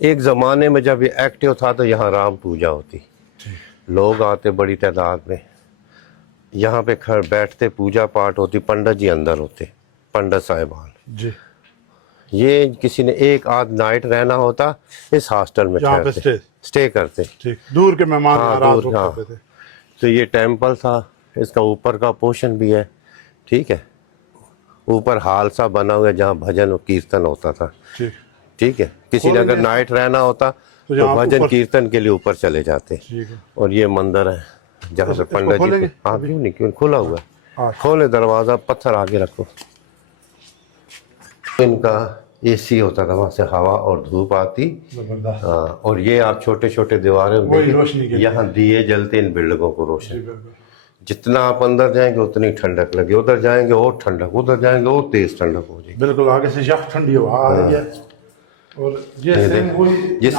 ایک زمانے میں جب یہ ایکٹیو تھا تو یہاں رام پوجا ہوتی, لوگ آتے بڑی تعداد میں, یہاں پہ بیٹھتے, پوجا پاٹ ہوتی, پنڈت جی اندر ہوتے, پنڈت صاحبان. جی یہ کسی نے ایک آدھ نائٹ رہنا ہوتا اس ہاسٹل میں یہاں پہ اسٹے کرتے. ٹھیک, دور کے مہمان ہاں, رات دور, رک ہاں. کرتے تھے. تو یہ ٹیمپل تھا, اس کا اوپر کا پورشن بھی ہے, ٹھیک ہے, اوپر ہال سا بنا ہوا ہے جہاں بھجن و کیرتن ہوتا تھا. ٹھیک, ٹھیک ہے, کسی نے اگر نائٹ رہنا ہوتا تو بھجن کیرتن کے لیے اوپر چلے جاتے. اور یہ مندر ہے جہاں پہ پنڈت جی, ہاں کیوں نہیں, کیوں کھلا ہوا ہے, کھولے دروازہ, پتھر آگے رکھو. ان کا اے سی ہوتا تھا, وہاں سے ہوا اور دھوپ آتی. اور یہ آپ چھوٹے چھوٹے دیواریں دیکھیں, یہاں دیے جلتے ان بلڈنگوں کو روشن. جتنا آپ اندر جائیں گے اتنی ٹھنڈک لگے, ادھر جائیں گے اور ٹھنڈک, ادھر جائیں گے اور تیز ٹھنڈک ہو جائے گی. بالکل آگے سے یخ ٹھنڈی ہوا آ رہی ہے. اور جس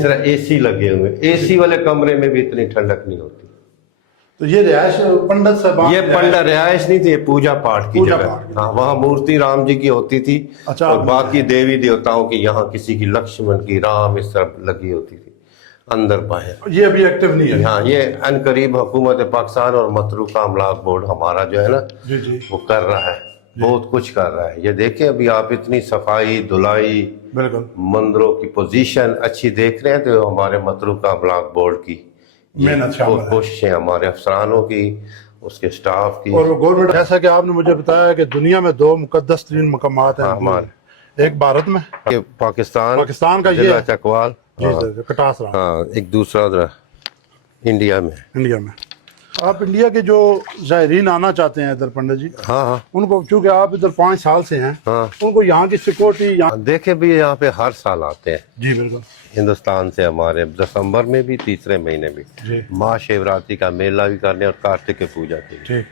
طرح اے سی لگے ہوئے, اے سی والے کمرے میں بھی اتنی ٹھنڈک نہیں ہوتی. تو یہ رہائش پنڈت صاحب, یہ پنڈت رہائش نہیں تھی, یہ پوجا پاٹ کی جگہ. ہاں, وہاں مورتی رام جی کی ہوتی تھی, اور باقی دیوی دیوتاؤں کی, یہاں کسی کی لکشمن کی, رام, اس طرح لگی ہوتی تھی اندر باہر. یہ ابھی ایکٹیو نہیں ہے. ہاں, یہ ان قریب حکومت پاکستان اور متروکہ املاک بورڈ ہمارا جو ہے نا, وہ کر رہا ہے, بہت کچھ کر رہا ہے. یہ دیکھیں ابھی آپ اتنی صفائی دھلائی, بالکل مندروں کی پوزیشن اچھی دیکھ رہے ہیں, تو ہمارے متروکہ املاک بورڈ کی کوششیں, ہمارے افسرانوں کی, اس کے سٹاف کی. اور گورنمنٹ, جیسا کہ آپ نے مجھے بتایا کہ دنیا میں 2 مقدس ترین مقامات ہیں ہمارے, ایک بھارت میں, پاکستان کا ضلع چکوال, کٹاس رام, ہاں, ایک دوسرا ادھر انڈیا میں. انڈیا میں. آپ انڈیا کے جو زائرین آنا چاہتے ہیں ادھر پنڈت جی, ہاں, ان کو, چونکہ آپ ادھر 5 سال سے ہیں, ان کو یہاں کی سیکورٹی, دیکھیں بھی یہاں پہ ہر سال آتے ہیں. جی بالکل, ہندوستان سے ہمارے دسمبر میں بھی, تیسرے مہینے بھی, مہا شیوراتری کا میلہ بھی کرنے, اور کارتک کی پوجا کے لیے.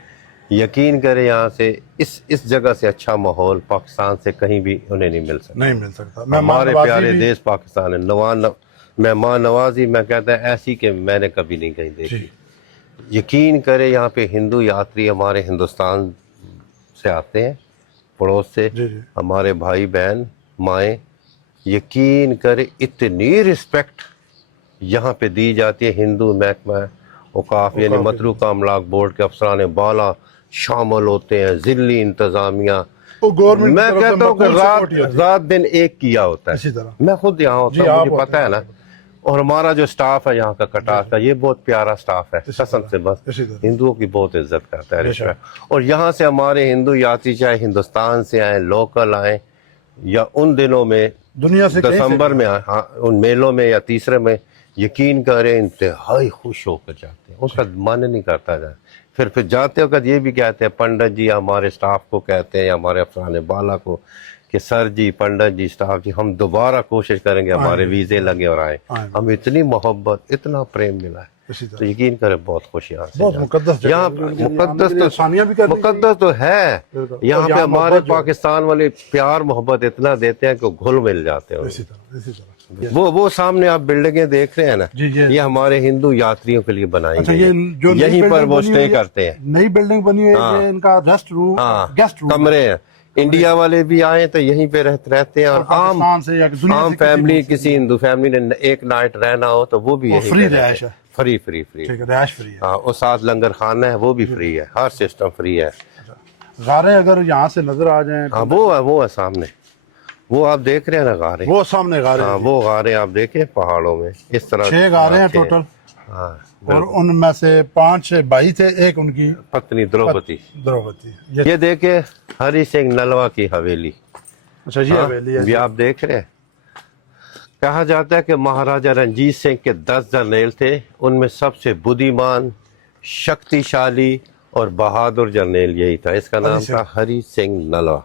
یقین کریں یہاں سے اس جگہ سے اچھا ماحول پاکستان سے کہیں بھی انہیں نہیں مل سکتا. ہمارے پیارے دیش پاکستان ہے, مہمان نوازی میں کہتا ہے ایسی کہ میں نے کبھی نہیں کہیں دیکھی. یقین کرے یہاں پہ ہندو یاتری ہمارے ہندوستان سے آتے ہیں, پڑوس سے, ہمارے بھائی بہن مائیں, یقین کرے اتنی رسپیکٹ یہاں پہ دی جاتی ہے. ہندو محکمہ اوقاف یعنی متروکہ املاک بورڈ کے افسران بالا شامل ہوتے ہیں, ضلعی انتظامیہ, میں کہتا ہوں کہ رات دن ایک کیا ہوتا ہے. میں خود یہاں ہوتا ہوں, مجھے پتا ہے نا. اور ہمارا جو سٹاف ہے یہاں کا کٹاس کا, یہ بہت پیارا سٹاف ہے قسم سے, بس ہندوؤں کی بہت عزت کرتا ہے. اور یہاں سے ہمارے ہندو یاتری چاہے ہندوستان سے آئیں, لوکل آئیں, یا ان دنوں میں دنیا سے دسمبر میں ان میلوں میں یا تیسرے میں, یقین کریں انتہائی خوش ہو کر جاتے ہیں. اس کا من نہیں کرتا جائے. پھر جاتے وقت یہ بھی کہتے ہیں, پنڈت جی ہمارے سٹاف کو کہتے ہیں, ہمارے افسران بالا کو, کہ سر جی, پنڈت جی, سٹاف جی, ہم دوبارہ کوشش کریں گے ہمارے ویزے لگے اور آئیں. ہمیں اتنی محبت, اتنا پریم ملا ہے, تو یقین کریں بہت خوشی یہاں. مقدس تو ہے یہاں پہ. ہمارے پاکستان والے پیار محبت اتنا دیتے ہیں کہ گھل مل جاتے ہیں. وہ سامنے آپ بلڈنگیں دیکھ رہے ہیں نا, یہ ہمارے ہندو یاتریوں کے لیے بنائی گئی, یہیں پر وہ اسٹے کرتے ہیں. نئی بلڈنگ بنی ہے, ان کا ریسٹ روم, گیسٹ روم, کمرے ہیں. انڈیا والے بھی آئے تو یہیں پہ رہتے ہیں, اور عام فیملی, کسی ہندو فیملی نے ایک نائٹ رہنا ہو تو وہ بھی یہیں پہ رہتے ہیں. فری ہاں, اور ساتھ لنگر خانہ ہے, وہ بھی فری ہے, ہر سسٹم فری ہے. غاریں اگر یہاں سے نظر آ جائیں, ہاں وہ ہے سامنے, وہ آپ دیکھ رہے ہیں نا غاریں, وہ سامنے غاریں, ہاں وہ غاریں آپ دیکھیں پہاڑوں میں اس طرح. 6 غاریں ہیں ٹوٹل, اور ان میں سے 5 بھائی تھے, ایک ان کی پتنی دروپتی. یہ دیکھیں ہری سنگھ نلوا کی حویلی. اچھا, یہ حویلی ہے, یہ آپ دیکھ رہے ہیں. کہا جاتا ہے کہ مہاراجہ رنجیت سنگھ کے 10 جرنیل تھے, ان میں سب سے بدھیمان, شکتی شالی اور بہادر جرنیل یہی تھا. اس کا نام تھا ہری سنگھ نلوا.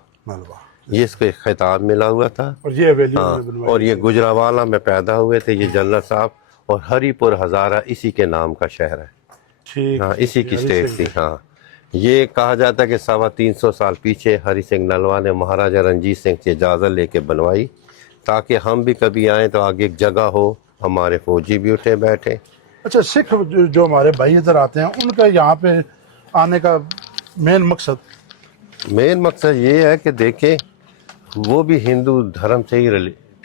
یہ اس کو ایک خطاب ملا ہوا تھا. اور یہ گجرانوالہ میں پیدا ہوئے تھے یہ جنرل صاحب, اور ہری پور ہزارہ اسی کے نام کا شہر ہے. ہاں, اسی کی اسٹیٹ تھی. ہاں, یہ کہا جاتا ہے کہ 350 سال پیچھے ہری سنگھ نلوا نے مہاراجہ رنجیت سنگھ سے اجازت لے کے بنوائی, تاکہ ہم بھی کبھی آئیں تو آگے ایک جگہ ہو, ہمارے فوجی بھی اٹھے بیٹھے. اچھا, سکھ جو ہمارے بھائی ادھر آتے ہیں, ان کا یہاں پہ آنے کا مین مقصد یہ ہے کہ دیکھیں وہ بھی ہندو دھرم سے ہی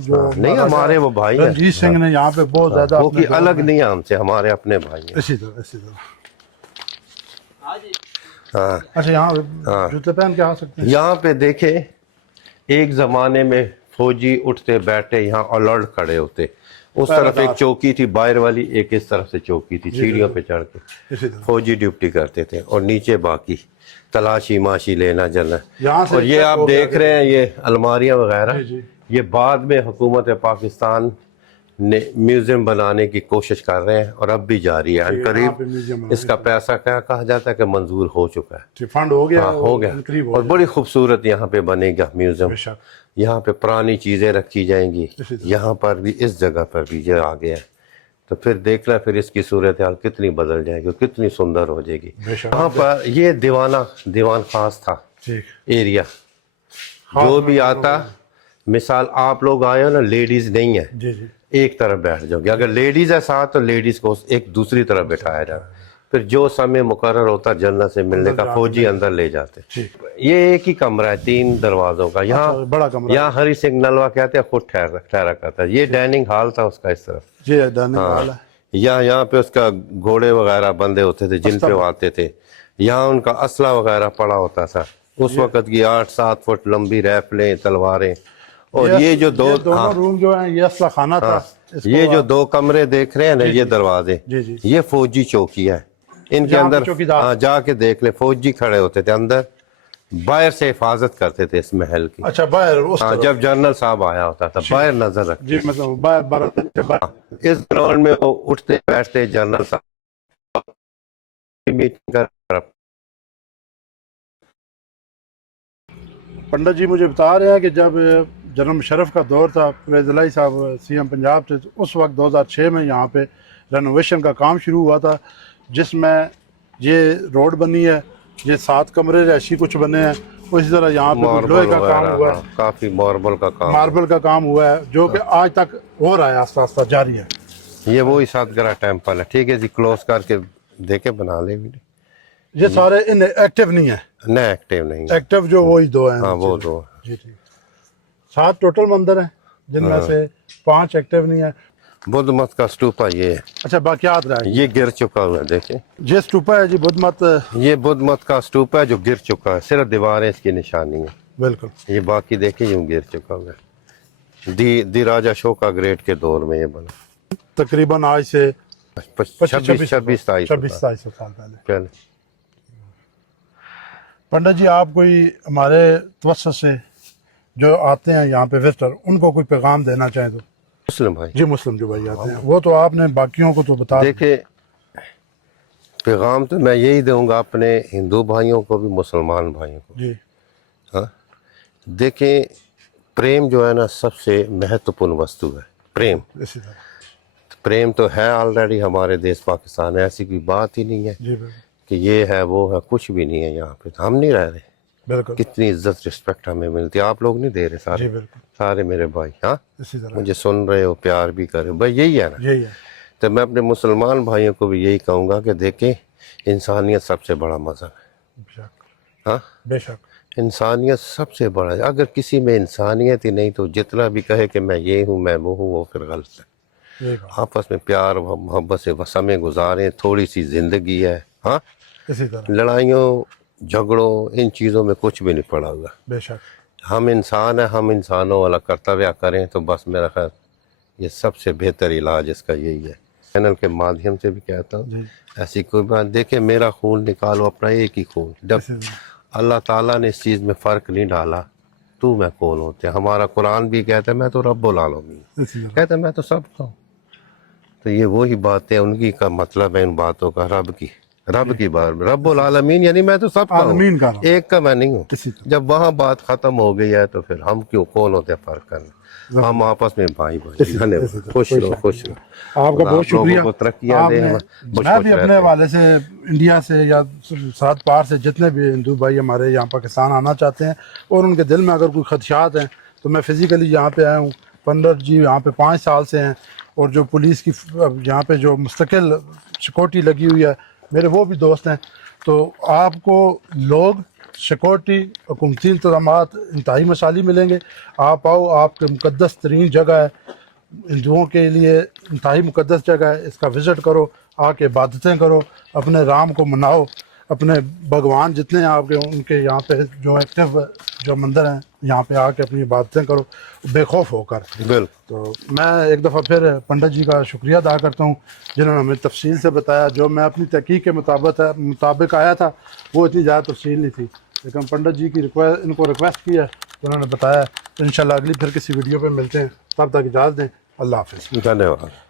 جو نہیں ہمارے وہ بھائی ہیں، رنجیت سنگھ نے یہاں پہ بہت زیادہ وہ اپنے کی دور الگ میں- نہیں ہے ہم سے، ہمارے اپنے بھائی ہیں۔ اسی طرح اسی طرح ہاں اچھا یہاں جوتے پہن کے آ سکتے ہیں یہاں پہ دیکھیں ایک زمانے میں فوجی اٹھتے بیٹھتے یہاں الرٹ کھڑے ہوتے، اس طرف ایک چوکی تھی باہر والی، ایک اس طرف سے چوکی تھی، سیڑھیوں پہ چڑھ کے اسی طرح فوجی ڈیوٹی کرتے تھے، اور نیچے باقی تلاشی ماشی لینا جلنا۔ یہاں سے اور یہ چیک آپ ہو گیا دیکھ رہے ہیں یہ الماریاں وغیرہ، جی جی یہ بعد میں حکومت پاکستان نے میوزیم بنانے کی کوشش کر رہے ہیں، اور اب بھی جاری ہے، یہاں قریب پہ میوزیم اس کا پیسہ کیا کہا جاتا ہے کہ منظور ہو چکا ہے، فنڈ ہو گیا ہاں ہو گیا، قریب ہو اور بڑی خوبصورت یہاں پہ بنے گا میوزیم، بے شک یہاں پہ پرانی چیزیں رکھی جائیں گی، اسی طرح یہاں پر بھی اس جگہ پر بھی جو آگے ہے، تو پھر دیکھنا پھر اس کی صورتحال کتنی بدل جائے گی، کتنی سندر ہو جائے گی۔ بے شک یہاں پر یہ دیوان خاص تھا ٹھیک ایریا، جو بھی آتا مثال آپ لوگ آئے ہو نا، لیڈیز نہیں ہے جی جی ایک طرف بیٹھ جاؤ گے، اگر لیڈیز ہے ساتھ تو لیڈیز کو ایک دوسری طرف بٹھایا جائے، پھر جو سمے مقرر ہوتا جنت سے ملنے کا فوجی اندر لے جاتے۔ ٹھیک یہ ایک ہی کمرہ ہے 3 دروازوں کا، یہاں بڑا کمرہ یہاں ہری سنگھ نلوا کہتے ہیں خود ٹھہرا کرتا ہے، یہ ڈائننگ ہال تھا اس کا اس طرف، جی ڈائننگ ہال ہے یہاں پہ اس کا گھوڑے وغیرہ بندے ہوتے تھے جن پہ وہ آتے تھے، یہاں ان کا اسلحہ وغیرہ پڑا ہوتا تھا، اس وقت کی 8-7 فٹ لمبی ریفلیں تلواریں، اور یہ جو دونوں روم جو ہیں یہ اسلحہ خانہ تھا یہ جو 2 کمرے دیکھ رہے ہیں نا یہ دروازے، جی جی یہ فوجی چوکی ہے، ان کے یہاں پہ اندر چوکیدار ہاں جا کے دیکھ لیں، فوجی کھڑے ہوتے تھے اندر، باہر سے حفاظت کرتے تھے اس محل کی، اچھا باہر اس ہاں طرف جب جنرل صاحب آیا ہوتا تھا باہر نظر رکھتے، جی مطلب باہر باہر اس گراؤنڈ میں وہ اٹھتے بیٹھتے جنرل صاحب میٹنگ کر، پنڈت جی مجھے بتا رہے ہیں کہ جب جنرل مشرف کا دور تھا، پرویز الہی صاحب سی ایم پنجاب تھے، اس وقت 2006 میں یہاں پہ رینوویشن کا کام شروع ہوا تھا، جس میں یہ روڈ بنی ہے، یہ 7 کمرے رہائشی کچھ بنے ہیں، اسی طرح یہاں پہ کچھ لوہے ماربل کا کام وغیرہ، ہوا ہے، ہاں کافی ماربل کا کام، ماربل کا کام ہوا ہے جو کہ آج تک ہو رہا ہے، آستہ آستہ جاری ہے۔ یہ وہی ساتگرہ ٹیمپل ہے، ٹھیک ہے جی کلوز کر کے دیکھے بنا لے ویڈیو، یہ سارے ان ایکٹیو نہیں ہیں، نہیں ایکٹیو نہیں ہے، ایکٹیو جو وہی 2 ہیں، ہاں وہ 2 جی ٹھیک 7 ٹوٹل مندر ہیں جن میں سے 5 ایکٹیو نہیں ہیں، بدھ مت کا اسٹوپا یہ ہے، اچھا باقیات رہ گئے، یہ گر چکا ہوا ہے دیکھیں، یہ اسٹوپا ہے جی بدھ مت، یہ بدھ مت کا اسٹوپا ہے جو گر چکا ہے، صرف دیواریں اس کی نشانی ہے، بالکل یہ باقی دیکھیں یوں گر چکا ہوا ہے، دی راجا اشوکا گریٹ کے دور میں یہ بنا، تقریباً آج سے 26-27 27 سال پہلے۔ چل پنڈت جی آپ کوئی ہمارے توسط سے جو آتے ہیں یہاں پہ وزٹر، ان کو کوئی پیغام دینا چاہیں تو؟ مسلم بھائی جی مسلم جو بھائی آتے ہیں وہ تو آپ نے باقیوں کو تو بتا دیا۔ دیکھیں پیغام تو میں یہی دوں گا اپنے ہندو بھائیوں کو بھی مسلمان بھائیوں کو، جی ہاں دیکھیں پریم جو ہے نا سب سے مہتوپورن وستو ہے، اسی طرح پریم تو ہے آلریڈی ہمارے دیش پاکستان میں، ایسی کوئی بات ہی نہیں ہے جی بالکل کہ یہ ہے وہ ہے، کچھ بھی نہیں ہے یہاں پہ، ہم نہیں رہ رہے، بالکل کتنی عزت رسپیکٹ ہمیں ملتی ہے، آپ لوگ نہیں دے رہے جی سارے بالکل سارے میرے بھائی، ہاں اسی طرح مجھے سن رہے ہو پیار بھی کر رہے ہو، بھائی یہی ہے نا، یہی ہے تو میں اپنے مسلمان بھائیوں کو بھی یہی کہوں گا کہ دیکھیں انسانیت سب سے بڑا مذہب ہے، بے شک ہاں بے شک انسانیت سب سے بڑا ہے، اگر کسی میں انسانیت ہی نہیں تو جتنا بھی کہے کہ میں یہ ہوں میں وہ ہوں، وہ پھر غلط ہے، یہی بات آپس میں پیار و محبت سے سمے گزاریں، تھوڑی سی زندگی ہے، ہاں اسی طرح لڑائیوں جھگڑوں ان چیزوں میں کچھ بھی نہیں پڑا ہوا، بے شک ہم انسان ہیں، ہم انسانوں والا کرتویہ کریں تو بس میرا خیال یہ سب سے بہتر علاج اس کا یہی ہے، چینل کے مادھیم سے بھی کہتا ہوں جی ایسی کوئی بات، دیکھیں میرا خون نکالو اپنا ایک ہی خون، جب اسی طرح اللہ تعالیٰ نے اس چیز میں فرق نہیں ڈالا، تو میں کون ہوتے ہیں، ہمارا قرآن بھی کہتا ہے میں تو رب العالمین ہوں، اسی طرح کہتا ہے میں تو سب کا ہوں، تو یہ وہی باتیں ان کی کا مطلب ہے ان باتوں کا، رب کی بات، رب العالمین یعنی میں تو سب کا ہوں، عالمین کا نام ایک کا میں نہیں ہوں، اسی طرح جب وہاں بات ختم ہو گئی ہے تو پھر ہم کون ہوتے ہیں فرق کرنا، ہم آپس میں بھائی خوش رہو خوش رہو، آپ کا بہت لوگوں شکریہ، کو ترقیاں آپ دے، نے میں بھی اپنے حوالے سے انڈیا سے یا سرحد پار سے جتنے بھی ہندو بھائی ہمارے یہاں پاکستان آنا چاہتے ہیں اور ان کے دل میں اگر کوئی خدشات ہیں تو میں فزیکلی یہاں پہ آیا ہوں، پنڈت جی یہاں پہ 5 سال سے ہیں، اور جو پولیس کی یہاں پہ جو مستقل سیکورٹی لگی ہوئی ہے میرے وہ بھی دوست ہیں. تو آپ کو لوگ سیکورٹی حکومتی انتظامات انتہائی مثالی ملیں گے. آپ آؤ, آپ کے مقدس ترین جگہ ہے, ہندوؤں کے لیے انتہائی مقدس جگہ ہے, اس کا وزٹ کرو, آ کے عبادتیں کرو, اپنے رام کو مناؤ, اپنے بھگوان جتنے ہیں آپ کے ان کے یہاں پہ جو ایکٹیو جو مندر ہیں یہاں پہ آ کے اپنی عبادتیں کرو بے خوف ہو کر. بالکل. تو میں ایک دفعہ پھر پنڈت جی کا شکریہ ادا کرتا ہوں جنہوں نے ہمیں تفصیل سے بتایا. جو میں اپنی تحقیق کے مطابق آیا تھا وہ اتنی زیادہ تفصیل نہیں تھی, لیکن پنڈت جی کی ان کو ریکویسٹ کی ہے, انہوں نے بتایا. تو انشاءاللہ اگلی پھر کسی ویڈیو پہ ملتے ہیں, تب تک اجازت دیں. اللہ حافظ. دھنیہ واد.